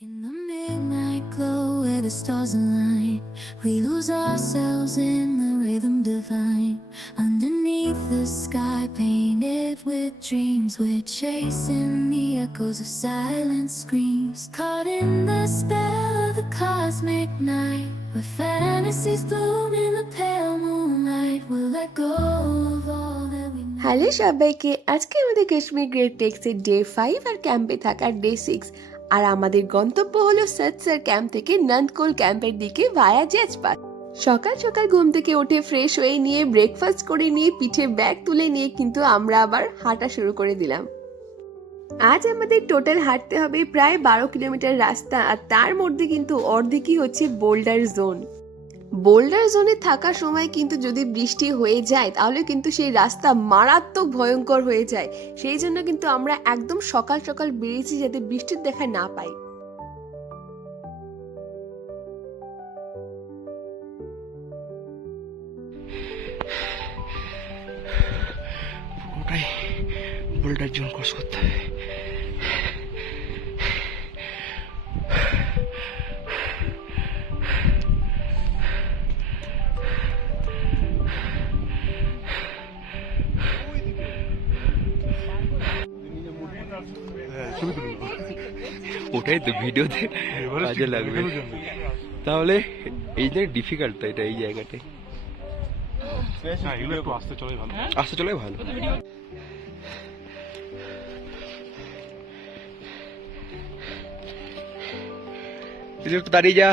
In the midnight glow where the stars align, we lose ourselves in the rhythm divine. Underneath the sky painted with dreams, we're chasing the echoes of silent screams. Caught in the spell of the cosmic night, where fantasies bloom in the pale moonlight. We'll let go of all that we know. Hello সবাইকে, আজকে আমাদের Kashmir great টেক্সের day 5 আর ক্যাম্পে থাকার day 6 আর আমাদের গন্তব্য হলো সৎসার camp থেকে নন্দকোল ক্যাম্পের দিকে ভায়া জেজপাস। সকাল সকাল ঘুম থেকে উঠে ফ্রেশ হয়ে নিয়ে ব্রেকফাস্ট করে নিয়ে পিঠে ব্যাগ তুলে নিয়ে কিন্তু আমরা আবার হাঁটা শুরু করে দিলাম। আজ আমাদের টোটাল হাঁটতে হবে প্রায় 12 কিলোমিটার রাস্তা, আর তার মধ্যে কিন্তু অর্ধেকই হচ্ছে বোল্ডার জোন। বোল্ডার জোনে থাকার সময় কিন্তু যদি বৃষ্টি হয়ে যায় তাহলে কিন্তু সেই রাস্তা মারাত্মক ভয়ঙ্কর হয়ে যায়। সেই জন্য কিন্তু আমরা একদম সকাল সকাল বেরিয়েছি যাতে বৃষ্টির দেখা না পাই। পুরোটাই বোল্ডার জোন ক্রস করতে হবে। ওটাই তো ভিডিওতে কাজে লাগবে। তাহলে এই যে ডিফিকাল্ট তো এটা, এই জায়গাটায় আসতে চলে ভালো। একটু দাঁড়িয়ে যা।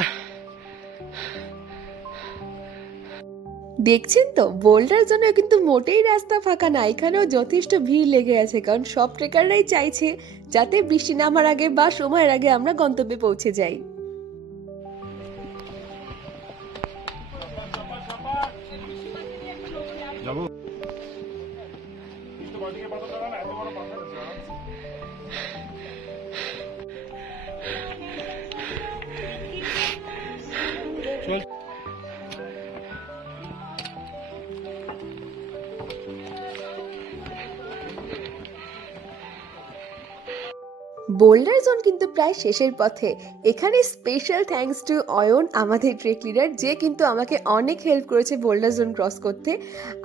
দেখছেন তো বোল্ডার জন্য কিন্তু মোটেই রাস্তা ফাঁকা না, এখানেও যথেষ্ট ভিড় লেগে আছে, কারণ সব ট্রেকাররাই চাইছে যাতে বৃষ্টি নামার আগে বা সময়ের আগে আমরা গন্তব্যে পৌঁছে যাই। বোল্ডার জোন কিন্তু প্রায় শেষের পথে। এখানে স্পেশাল থ্যাঙ্কস টু অয়ন, আমাদের ট্রেক লিডার, যে কিন্তু আমাকে অনেক হেল্প করেছে বোল্ডার জোন ক্রস করতে।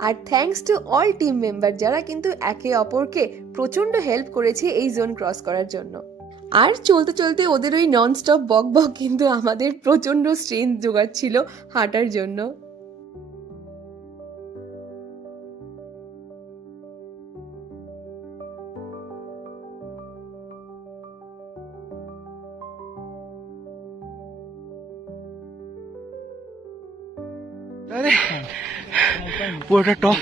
আর thanks to all team member যারা কিন্তু একে অপরকে প্রচণ্ড হেল্প করেছে এই জোন ক্রস করার জন্য। আর চলতে চলতে ওদের ওই নন স্টপ বক বক কিন্তু আমাদের প্রচণ্ড স্ট্রেংথ জোগাচ্ছিল হাঁটার জন্য। পুরোটা টপ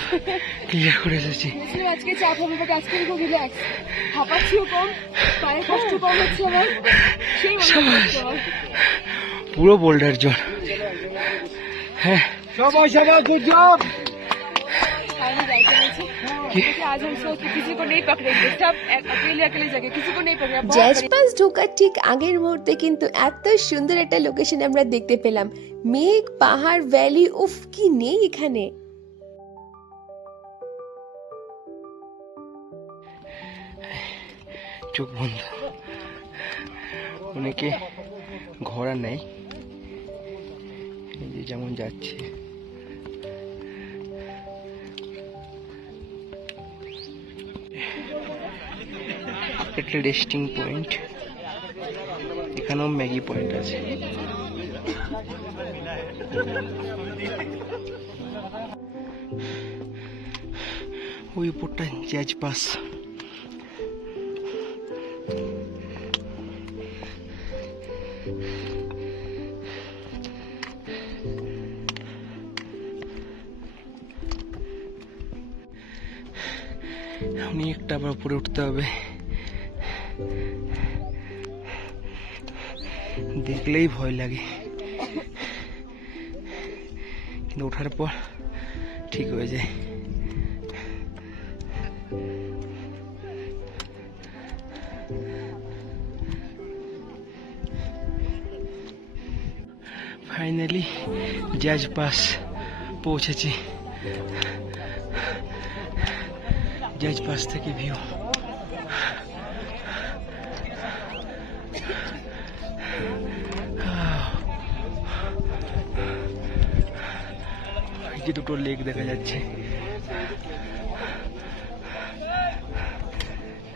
ক্লিয়ার করে এসেছি। আজকে চাপ হবে, বাট আজকে খুব রিল্যাক্স, হাঁপাচ্ছিও কম, পায়ে কষ্ট কম হচ্ছে আমার, সেই পুরো বোল্ডার জোন। হ্যাঁ গুড জব। জেজপাস ঢোকার ঠিক আগের মুহূর্তে কিন্তু এত সুন্দর একটা লোকেশন আমরা দেখতে পেলাম। মেঘ, পাহাড়, ভ্যালি, উফ কি নেই এখানে। চোখ বন্ধ, অনেকে ঘর আর নেই, এই যে যেমন যাচ্ছে। একটা রেস্টিং পয়েন্ট, এখানেও ম্যাগি পয়েন্ট আছে। ওই উপরটা জেজপাস। অনেকটা আবার উপরে উঠতে হবে, দেখলেই ভয় লাগে, কিন্তু ওঠার পর ঠিক হয়ে যায়। ফাইনালি জেজপাস পৌঁছেছি। জেজপাস থেকে ভিউ যে দুটো লেক দেখা যাচ্ছে,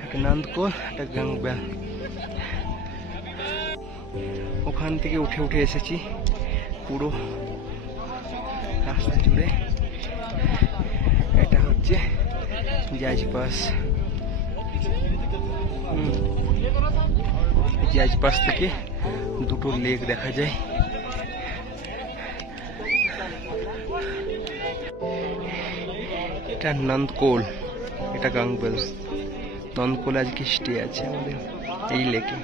একটা নন্দকোল, একটা গাংবেল। ওখান থেকে উঠে উঠে এসেছি পুরো রাস্তা জুড়ে। এটা হচ্ছে জাজ পাস। জাজ পাস থেকে দুটো লেক দেখা যায়। এটা নন্দকোল, এটা গাংবেল। নন্দকোল আজকে স্টে আছে আমাদের এই লেকে।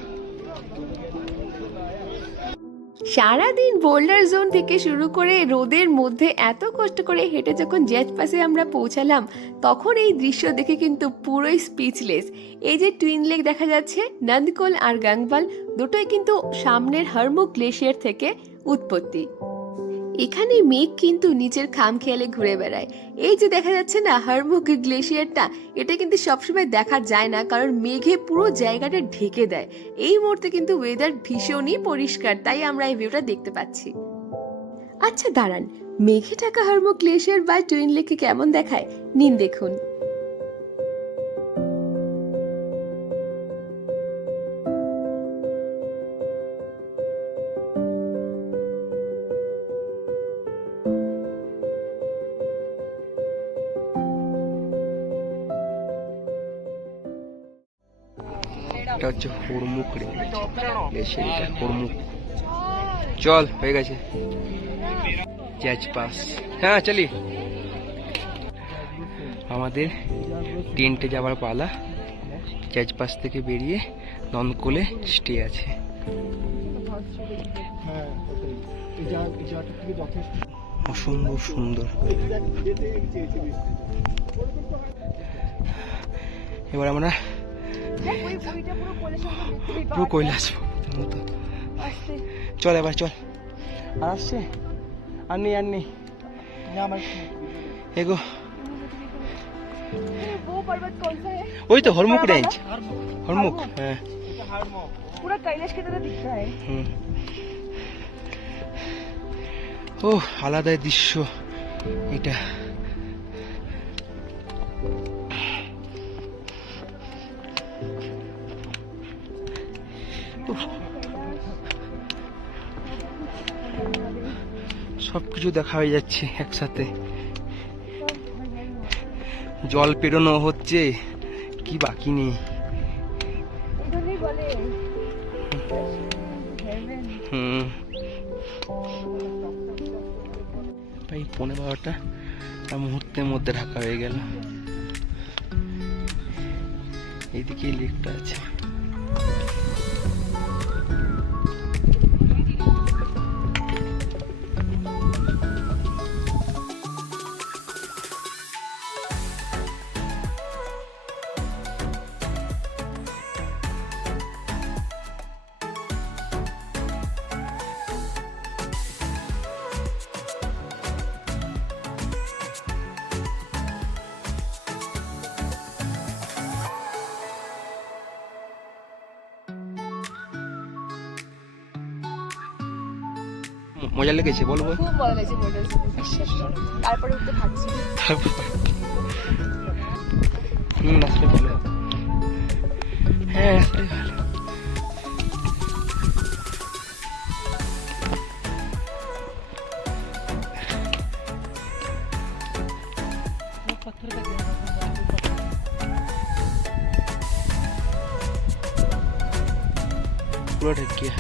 সারাদিন বোল্ডার জোন থেকে শুরু করে রোদের মধ্যে এত কষ্ট করে হেঁটে যখন জেট পাসে আমরা পৌঁছালাম, তখন এই দৃশ্য দেখে কিন্তু পুরোই স্পিচলেস। এই যে টুইন লেক দেখা যাচ্ছে, নন্দকোল আর গাংবাল, দুটোই কিন্তু সামনের হরমুখ গ্লেশিয়ার থেকে উৎপত্তি। এখানে মেঘ কিন্তু নিচের খামখেয়ালে ঘুরে বেড়ায়। এই যে দেখা যাচ্ছে না হরমুখ গ্লেশিয়ারটা, এটা কিন্তু সবসময় দেখা যায় না, কারণ মেঘে পুরো জায়গাটা ঢেকে দেয়। এই মুহূর্তে কিন্তু ওয়েদার ভীষণই পরিষ্কার, তাই আমরা এই ভিউটা দেখতে পাচ্ছি। আচ্ছা দাঁড়ান, মেঘে ঢাকা হরমুখ গ্লেশিয়ার বা টুইন লেকে কেমন দেখায় নিন দেখুন। এটা হচ্ছে হরমুখ রেঞ্জ, এটা হরমুখ। চল, হয়ে গেছে জাজ পাস। হ্যাঁ চলি, আমাদের টেন্টে যাওয়ার পালা। জাজ পাস থেকে বেরিয়ে নন্দকোলে স্টে আছে। অসম্ভব সুন্দর। এবার আমরা পুরো কৈলাস মতো। চল এবার চল। আর আসছে, আর নেই এগো। ওই তো হরমুখ রেঞ্জ, হরমুখ। হ্যাঁ पूरा कैलाश की तरह दिखता है। ও আলাদা দৃশ্য এটা। সবকিছু দেখা হয়ে যাচ্ছে একসাথে। জল পেরোনো হচ্ছে, কি বাকি নেই। ভাই 11:30 মুহূর্তের মধ্যে ঢাকা হয়ে গেল। এইদিকে লেকটা আছে। মজা লেগেছে বলবো? খুব মজা লেগেছে বোল্ডার জোনে, বিশ্বাস করো। তারপরে উঠতে থাকছি। আসলে ভালো। হ্যাঁ আসলে ভালো। পুরো ঢেকিয়া।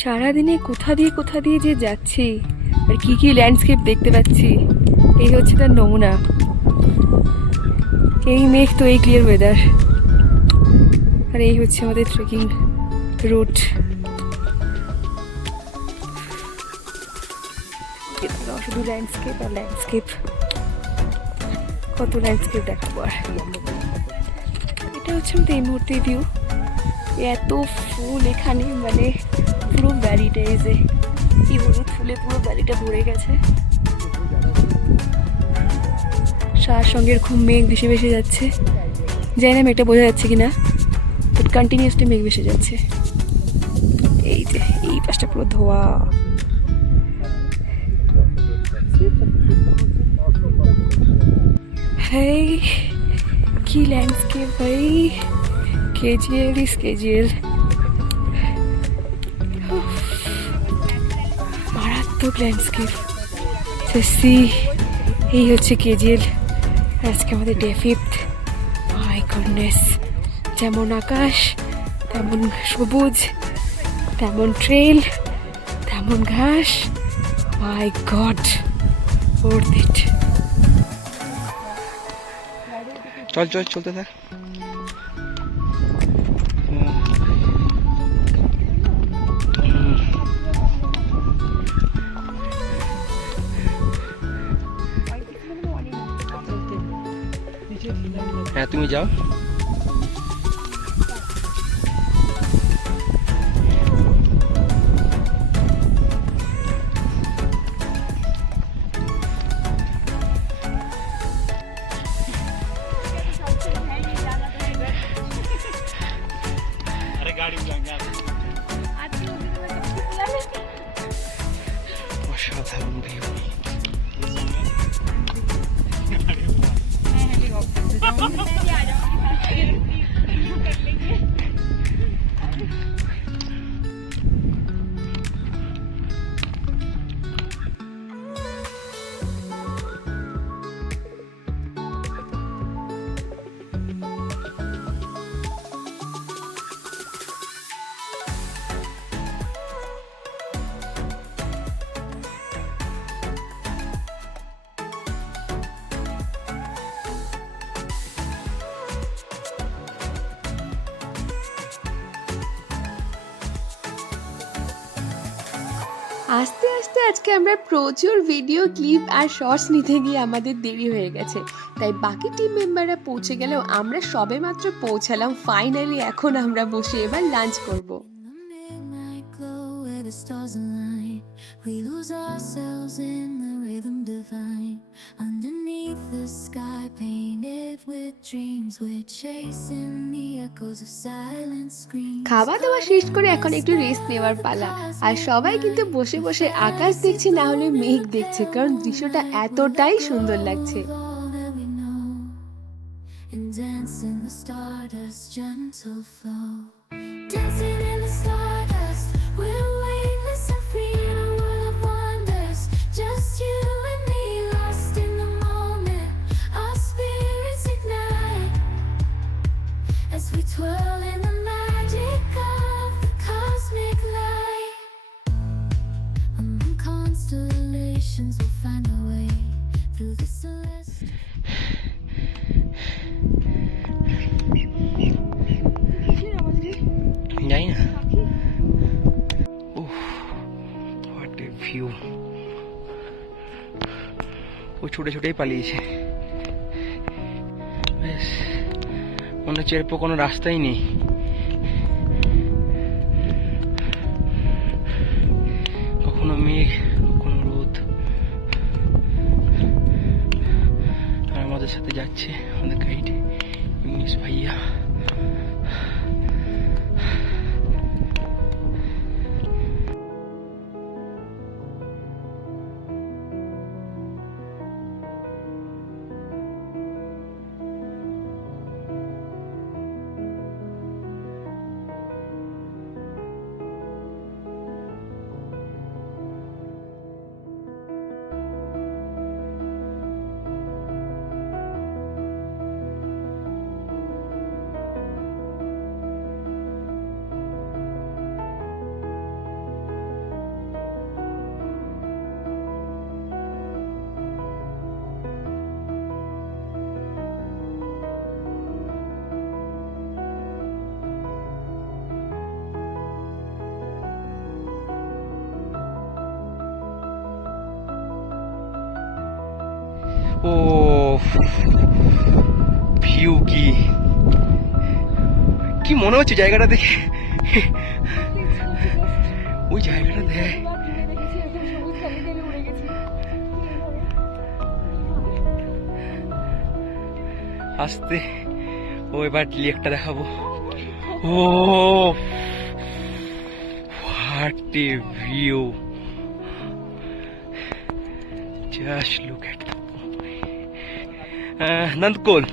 সারাদিনে কোথা দিয়ে যে যাচ্ছি আর কি কি ল্যান্ডস্কেপ দেখতে পাচ্ছি, এই হচ্ছে তার নমুনা। এই মেঘ তো এই ক্লিয়ার ওয়েদার, আর এই হচ্ছে আমাদের ট্রেকিং রুট। শুধু ল্যান্ডস্কেপ আর ল্যান্ডস্কেপ, কত ল্যান্ডস্কেপ দেখাবো আর। এটা হচ্ছে আমাদের এই মুহূর্তে ভিউ। এত ফুল এখানে, মানে পুরো ভ্যালিটা, এই যে এই হলুদ ফুলে পুরো ভ্যালিটা ভরে গেছে। সার সঙ্গে খুব মেঘ ভেসে ভেসে যাচ্ছে, জানি না মেঘটা বোঝা যাচ্ছে কিনা, বাট কন্টিনিউসলি মেঘ ভেসে যাচ্ছে। এই যে এই পাশটা পুরো ধোয়া। হেই কি ল্যান্ডস্কেপ ভাই, কেজিএল ইস কেজিএল, মারাত্মক ল্যান্ডস্কেপ। সি এই হচ্ছে কেজিএল। আজকে আমাদের ডে 5। মাই গডনেস, যেমন আকাশ তেমন সবুজ, তেমন ট্রেল, তেমন ঘাস। মাই গড, worth it. চল চল চলতে থাক। হ্যাঁ তুমি যাও। অসাধারণ ভিউ। আস্তে আস্তে আজকে আমরা প্রচুর ভিডিও ক্লিপ আর শর্টস নিতে গিয়ে আমাদের দেরি হয়ে গেছে, তাই বাকি টিম মেম্বাররা পৌঁছে গেলেও আমরা সবেমাত্র পৌঁছালাম। ফাইনালি এখন আমরা বসে এবার লাঞ্চ করব। Midnight glow where the stars align, we lose ourselves in the rhythm divine. Underneath the sky painted with dreams, we're chasing the echoes of silent screams. খাওয়া দাওয়া শেষ করে এখন একটু রেস্ট নেওয়ার পালা। আর সবাই কিন্তু বসে বসে আকাশ দেখছে, না হলে মেঘ দেখছে, কারণ দৃশ্যটা এতটাই সুন্দর লাগছে। All that we know, and dance in the stardust gentle flow. Dancing in the stardust, we're weightless and free in a world of wonders. Just you and me, lost in the moment. Our spirits ignite as we twirl in the magic of the cosmic light. Among constellations, we'll find a way through the celestial. যাই না। What a view. ও ছুটে ছুটেই পালিয়েছে। বেশ মনে হচ্ছে এরপর কোনো রাস্তাই নেই। কখনো মেঘ, কখনো রোদ। আর আমাদের সাথে যাচ্ছে আমাদের গাইড ইউনিস ভাইয়া। ও ভিউ কি কি মনে হচ্ছে জায়গাটা দেখে? ওই জায়গাটা দেখ, আসতে ও এবার লেকটা দেখাবো। ও what a view, just look at Nandakol.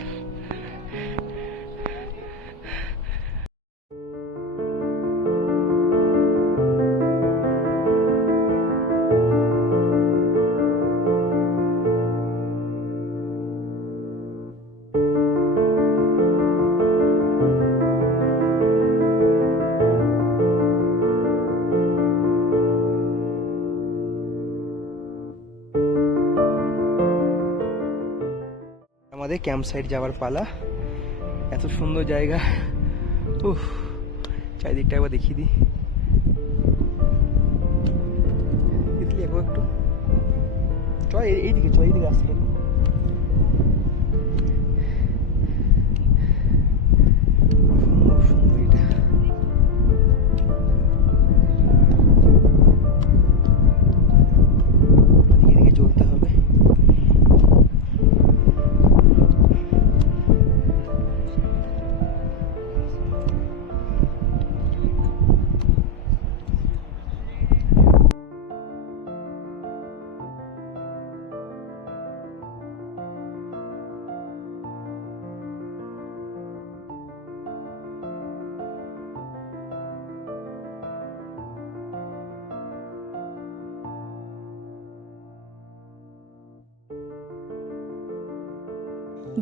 আমাদের ক্যাম্প সাইট যাওয়ার পালা। এত সুন্দর জায়গা, উফ, চারিদিকটা একবার দেখিয়ে দিই। দেখলি একবার একটু চল এইদিকে, চল এইদিকে আসতে। সুন্দর এটা, এদিকে চলতে হবে।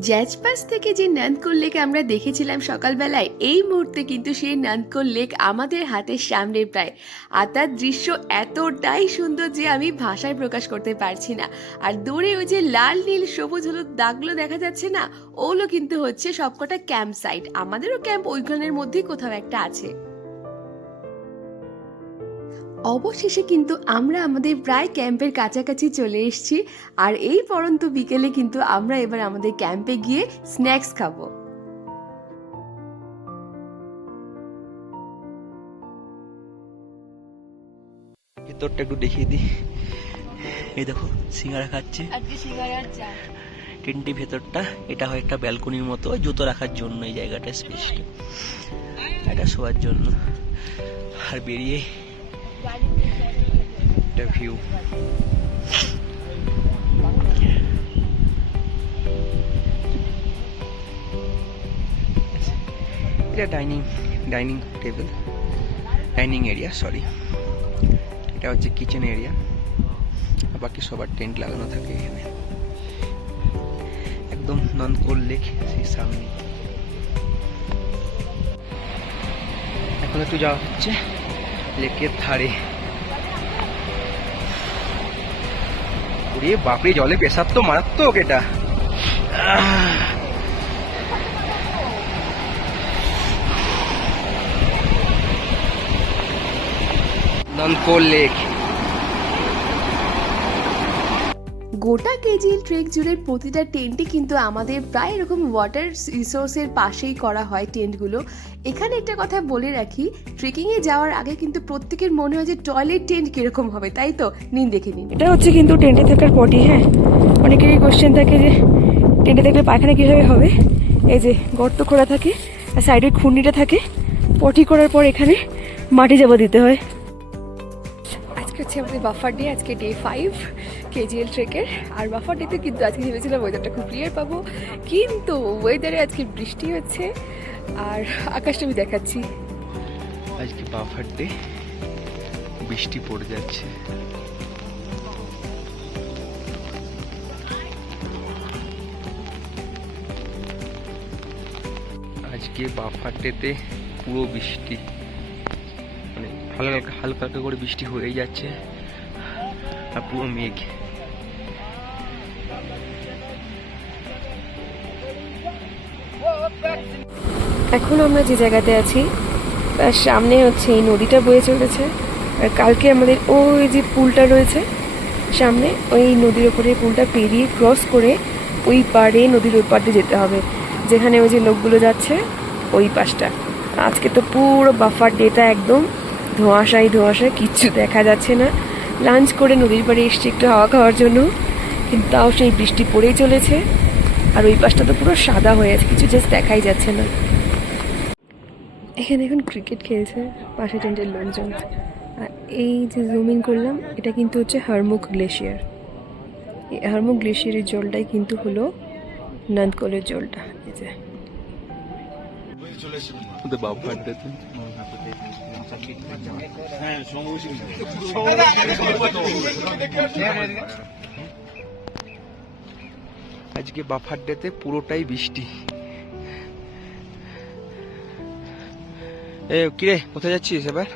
জ্যাজপাস থেকে যে নন্দকোল লেক আমরা দেখেছিলাম সকালবেলায়, এই মুহূর্তে কিন্তু সেই নন্দকোল লেক আমাদের হাতের সামনে প্রায়। আর তার দৃশ্য এতটাই সুন্দর যে আমি ভাষায় প্রকাশ করতে পারছি না। আর দূরে ওই যে লাল নীল সবুজ হলুদ দাগগুলো দেখা যাচ্ছে না, ওগুলো কিন্তু হচ্ছে সবকটা ক্যাম্প সাইট। আমাদেরও ক্যাম্প ওইখানের মধ্যেই কোথাও একটা আছে। অবশেষে কিন্তু আমরা আমাদের প্রায় ক্যাম্পের কাছাকাছি চলে এসেছি। আর এই পরন্ত বিকেলে কিন্তু আমরা এবার আমাদের ক্যাম্পে গিয়ে স্ন্যাক্স খাবো। ভেতরটা একটু দেখিয়ে দিই। এই দেখো সিঙ্গারা খাচ্ছে, টেন্টি ভেতরটা। এটা হয় একটা ব্যালকনির মতো, জুতো রাখার জন্য এই জায়গাটা স্পেশাল, এটা শোয়ার জন্য। আর বেরিয়ে একটা ভিউ, এটা dining table, dining area, sorry, এটা হচ্ছে কিচেন এরিয়া। বাকি সবার টেন্ট লাগানো থাকে এখানে। একদম নন্দকোল লেক সেই সামনে। এখন একটু যাওয়া হচ্ছে লেকের ধারে। ওরে বাপরে, জলে পেশাব তো মারাত্মক এটা। নন্দকোল লেক। গোটা কেজিএল ট্রেক জুড়ে প্রতিটা টেন্টই কিন্তু আমাদের প্রায় এরকম ওয়াটার রিসোর্সের পাশেই করা হয় টেন্টগুলো। এখানে একটা কথা বলে রাখি, ট্রেকিংয়ে যাওয়ার আগে কিন্তু প্রত্যেকের মনে হয় যে টয়লেট টেন্ট কিরকম হবে, তাই তো? নিন দেখে নিন। এটা হচ্ছে কিন্তু টেন্টে থাকার পটি। হ্যাঁ, অনেকেরই কোশ্চেন থাকে যে টেন্টে থাকলে পায়খানা কীভাবে হবে। এই যে গর্ত খোলা থাকে আর সাইডে খুঁড়নিটা থাকে, পটি করার পর এখানে মাটি চাপা দিতে হয়। আজকে হচ্ছে আমাদের বাফার ডে, আজকে ডে 5 কেজিএল ট্রেকের। আর বাফার ডেতে কিন্তু আজকে ভেবেছিলাম ওয়েদারটা খুব ক্লিয়ার পাবো, কিন্তু ওয়েদারে আজকে বৃষ্টি হচ্ছে। আর আকাশটা আমি দেখাচ্ছি, আজকে বাফার ডে, বৃষ্টি পড়ে যাচ্ছে। আজকে বাফার ডেতে পুরো বৃষ্টি, মানে হালকা হালকা করে বৃষ্টি হয়ে যাচ্ছে আর পুরো মেঘ। এখন আমরা যে জায়গাতে আছি তার সামনে হচ্ছে এই নদীটা বয়ে চলেছে। আর কালকে আমাদের ওই যে পুলটা রয়েছে সামনে, ওই নদীর ওপরে পুলটা পেরিয়ে ক্রস করে ওই পাড়ে, নদীর ওই পাড়ে যেতে হবে, যেখানে ওই যে লোকগুলো যাচ্ছে ওই পাশটা। আজকে তো পুরো বাফার ডেটা একদম ধোঁয়াশাই ধোঁয়াশায়, কিচ্ছু দেখা যাচ্ছে না। লাঞ্চ করে নদীর পাড়ে এসছি একটু হাওয়া খাওয়ার জন্য, কিন্তু তাও সেই বৃষ্টি পড়েই চলেছে। আর ওই পাশটা তো পুরো সাদা হয়ে আছে, কিছু জাস্ট দেখাই যাচ্ছে না। এখানে এখন ক্রিকেট খেলছে পাশে টেন্টের লোকজন। আর এই যে জুম ইন করলাম, এটা কিন্তু হচ্ছে হারমুখ গ্লেশিয়ার। এই হারমুখ গ্লেশিয়ারের জলটাই কিন্তু হলো নন্দকোলের জলটা। এই যে আজকে বাফার ডেতে পুরোটাই বৃষ্টি। এ কিরে, কোথায় যাচ্ছিস এবার?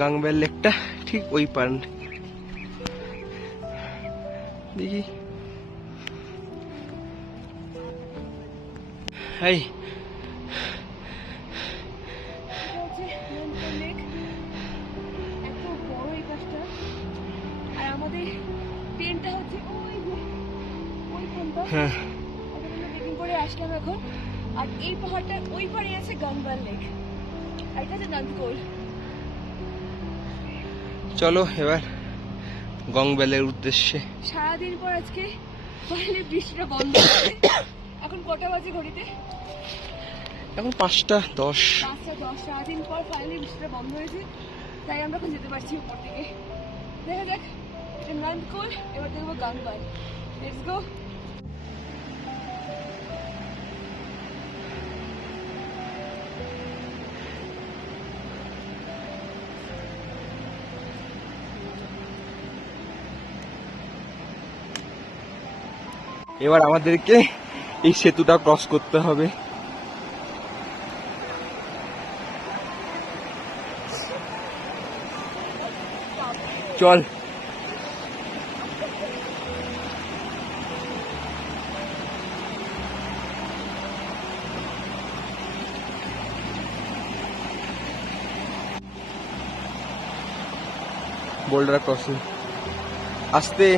গাংবেল লেকটা ঠিক ওই পার। দেখি এই আর আমাদের ট্রেনটা হচ্ছে ওই যে ওইখানটা। হ্যাঁ, ট্রেকিং করে আসলাম এখন। আর এই পাহাড়টার ওই পারে আছে গাংবাল লেক, আর এটা হচ্ছে নন্দকোল। চলো এবার গংবেলের উদ্দেশ্যে। সারাদিন পর আজকে ফাইনালি বৃষ্টিটা বন্ধ হয়েছে। এখন কটা বাজে ঘড়িতে? এখন 5:10। 5:10। সারাদিন পর ফাইনালি বৃষ্টিটা বন্ধ হয়েছে, তাই আমরা এখন যেতে পারছি উপর দিকে। দেখা যাক, এটা নন্দকোল, এবার দেখবো গাংবাল। Let's go. এবার আমাদেরকে এই সেতুটা ক্রস করতে হবে। চল। বোল্ডার ক্রসিং আসতে।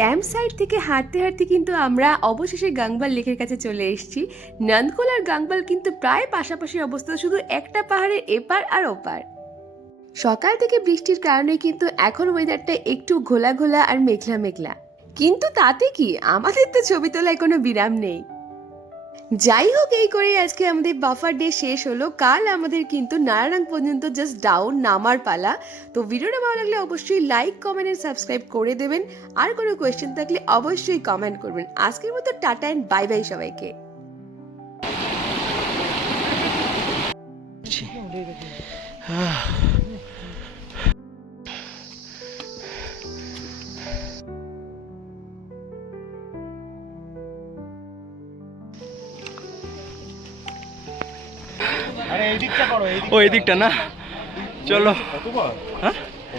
ক্যাম্প সাইট থেকে হাঁটতে হাঁটতে কিন্তু আমরা অবশেষে গাংবাল লেকের কাছে চলে এসেছি। নন্দকোল আর গাংবাল কিন্তু প্রায় পাশাপাশি অবস্থা, শুধু একটা পাহাড়ের এপার আর ওপার। সকাল থেকে বৃষ্টির কারণে কিন্তু এখন ওয়েদারটা একটু ঘোলা ঘোলা আর মেঘলা মেঘলা, কিন্তু তাতে কি, আমাদের তো ছবি তোলায় কোনো বিরাম নেই। যাই হোক, এই করে আজকে আমাদের বাফার ডে শেষ হলো। কাল আমাদের কিন্তু নারায়ণ পর্যন্ত জাস্ট ডাউন নামার পালা। তো ভিডিওটা ভালো লাগলে অবশ্যই লাইক, কমেন্ট এন্ড সাবস্ক্রাইব করে দেবেন। আর কোনো কোয়েশ্চেন থাকলে অবশ্যই কমেন্ট করবেন। আজকের মতো টাটা এন্ড বাই বাই সবাইকে। ও এদিকটা না, চলো। হ্যাঁ